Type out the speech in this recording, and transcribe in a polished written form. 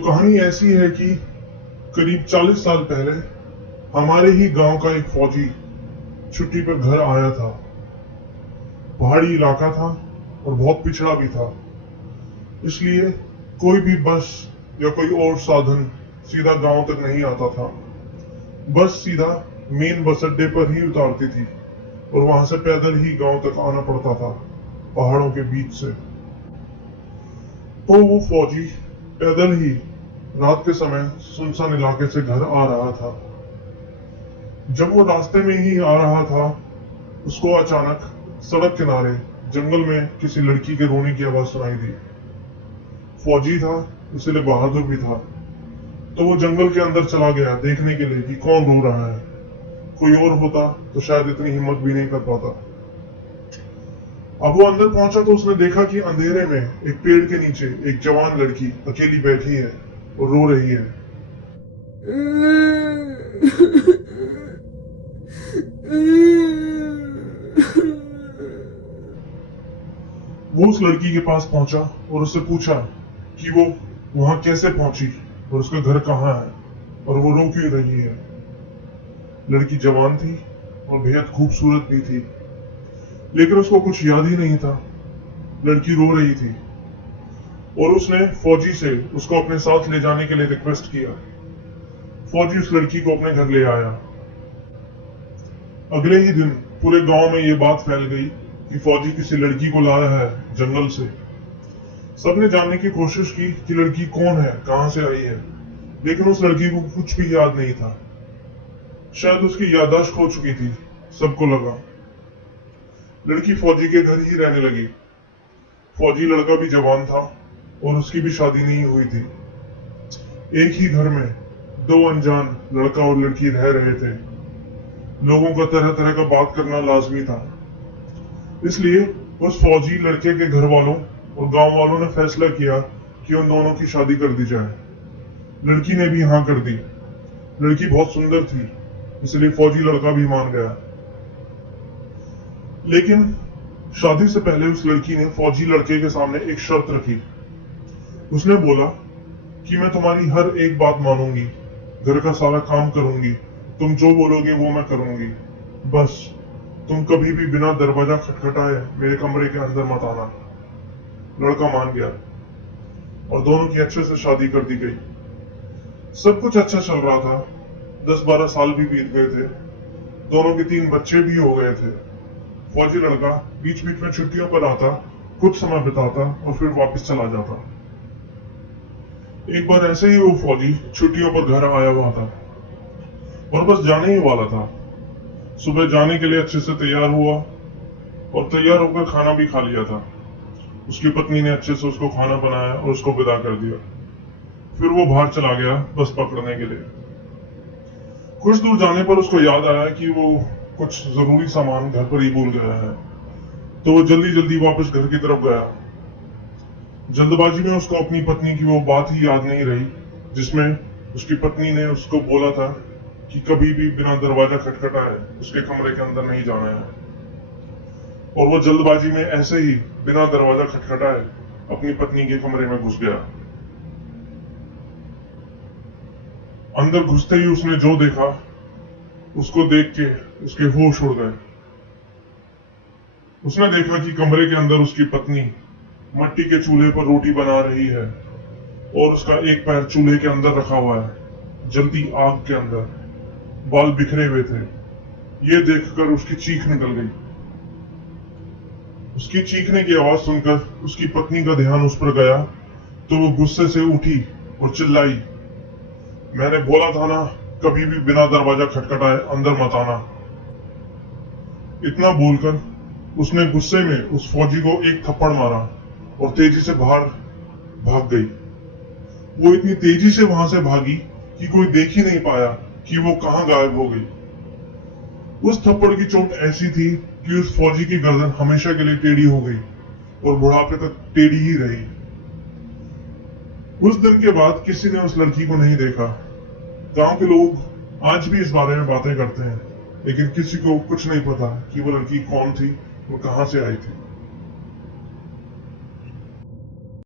कहानी ऐसी है कि करीब 40 साल पहले हमारे ही गांव का एक फौजी छुट्टी पर घर आया था। पहाड़ी इलाका था और बहुत पिछड़ा भी था, इसलिए कोई भी बस या कोई और साधन सीधा गांव तक नहीं आता था। बस सीधा मेन बस अड्डे पर ही उतारती थी और वहां से पैदल ही गांव तक आना पड़ता था, पहाड़ों के बीच से। तो वो फौजी पैदल ही रात के समय सुनसान इलाके से घर आ रहा था। जब वो रास्ते में ही आ रहा था, उसको अचानक सड़क किनारे जंगल में किसी लड़की के रोने की आवाज सुनाई दी। फौजी था, इसलिए बहादुर भी था, तो वो जंगल के अंदर चला गया देखने के लिए कि कौन रो रहा है। कोई और होता तो शायद इतनी हिम्मत भी नहीं कर पाता। अब वो अंदर पहुंचा तो उसने देखा कि अंधेरे में एक पेड़ के नीचे एक जवान लड़की अकेली बैठी है और रो रही है। वो उस लड़की के पास पहुंचा और उससे पूछा कि वो वहां कैसे पहुंची और उसका घर कहाँ है और वो रो क्यों रही है। लड़की जवान थी और बेहद खूबसूरत भी थी, लेकिन उसको कुछ याद ही नहीं था। लड़की रो रही थी और उसने फौजी से उसको अपने साथ ले जाने के लिए रिक्वेस्ट किया। फौजी उस लड़की को अपने घर ले आया। अगले ही दिन पूरे गांव में ये बात फैल गई कि फौजी किसी लड़की को लाया है जंगल से। सबने जानने की कोशिश की कि लड़की कौन है, कहां से आई है, लेकिन उस लड़की को कुछ भी याद नहीं था। शायद उसकी याददाश्त खो चुकी थी, सबको लगा। लड़की फौजी के घर ही रहने लगी। फौजी लड़का भी जवान था और उसकी भी शादी नहीं हुई थी। एक ही घर में दो अनजान लड़का और लड़की रह रहे थे। लोगों का तरह तरह का बात करना लाजमी था, इसलिए उस फौजी लड़के के घर वालों और गांव वालों ने फैसला किया कि उन दोनों की शादी कर दी जाए। लड़की ने भी हाँ कर दी। लड़की बहुत सुंदर थी, इसलिए फौजी लड़का भी मान गया। लेकिन शादी से पहले उस लड़की ने फौजी लड़के के सामने एक शर्त रखी। उसने बोला कि मैं तुम्हारी हर एक बात मानूंगी, घर का सारा काम करूंगी, तुम जो बोलोगे वो मैं करूंगी, बस तुम कभी भी बिना दरवाजा खटखटाए मेरे कमरे के अंदर मत आना। लड़का मान गया और दोनों की अच्छे से शादी कर दी गई। सब कुछ अच्छा चल रहा था। 10-12 साल भी बीत गए थे। दोनों के 3 बच्चे भी हो गए थे। फौजी लड़का बीच बीच में छुट्टियों पर आता, कुछ समय बिताता और फिर वापस चला जाता। एक बार ऐसे ही वो फौजी छुट्टियों पर घर आया हुआ था और बस जाने ही वाला था। सुबह जाने के लिए अच्छे से तैयार हुआ और तैयार होकर खाना भी खा लिया था। उसकी पत्नी ने अच्छे से उसको खाना बनाया और उसको विदा कर दिया। फिर वो बाहर चला गया बस पकड़ने के लिए। कुछ दूर जाने पर उसको याद आया कि वो कुछ जरूरी सामान घर पर ही भूल गया है, तो वो जल्दी जल्दी वापस घर की तरफ गया। जल्दबाजी में उसको अपनी पत्नी की वो बात ही याद नहीं रही जिसमें उसकी पत्नी ने उसको बोला था कि कभी भी बिना दरवाजा खटखटाए उसके कमरे के अंदर नहीं जाना है। और वो जल्दबाजी में ऐसे ही बिना दरवाजा खटखटाए अपनी पत्नी के कमरे में घुस गया। अंदर घुसते ही उसने जो देखा, उसको देख के उसके होश उड़ गए। उसने देखा कि कमरे के अंदर उसकी पत्नी मट्टी के चूल्हे पर रोटी बना रही है और उसका एक पैर चूल्हे के अंदर रखा हुआ है, जलती आग के अंदर। बाल बिखरे हुए थे। ये देखकर उसकी चीख निकल गई। उसकी चीखने की आवाज सुनकर उसकी पत्नी का ध्यान उस पर गया तो वो गुस्से से उठी और चिल्लाई, मैंने बोला था ना, कभी भी बिना दरवाजा खटखटाए अंदर मत आना। इतना बोलकर उसने गुस्से में उस फौजी को एक थप्पड़ मारा और तेजी से बाहर भाग गई। वो इतनी तेजी से वहां से भागी कि कोई देख ही नहीं पाया कि वो कहां गायब हो गई। उस थप्पड़ की चोट ऐसी थी कि उस फौजी की गर्दन हमेशा के लिए टेढ़ी हो गई और बुढ़ापे तक टेढ़ी ही रही। उस दिन के बाद किसी ने उस लड़की को नहीं देखा। गांव के लोग आज भी इस बारे में बातें करते हैं, लेकिन किसी को कुछ नहीं पता कि वो लड़की कौन थी और कहां से आई थी।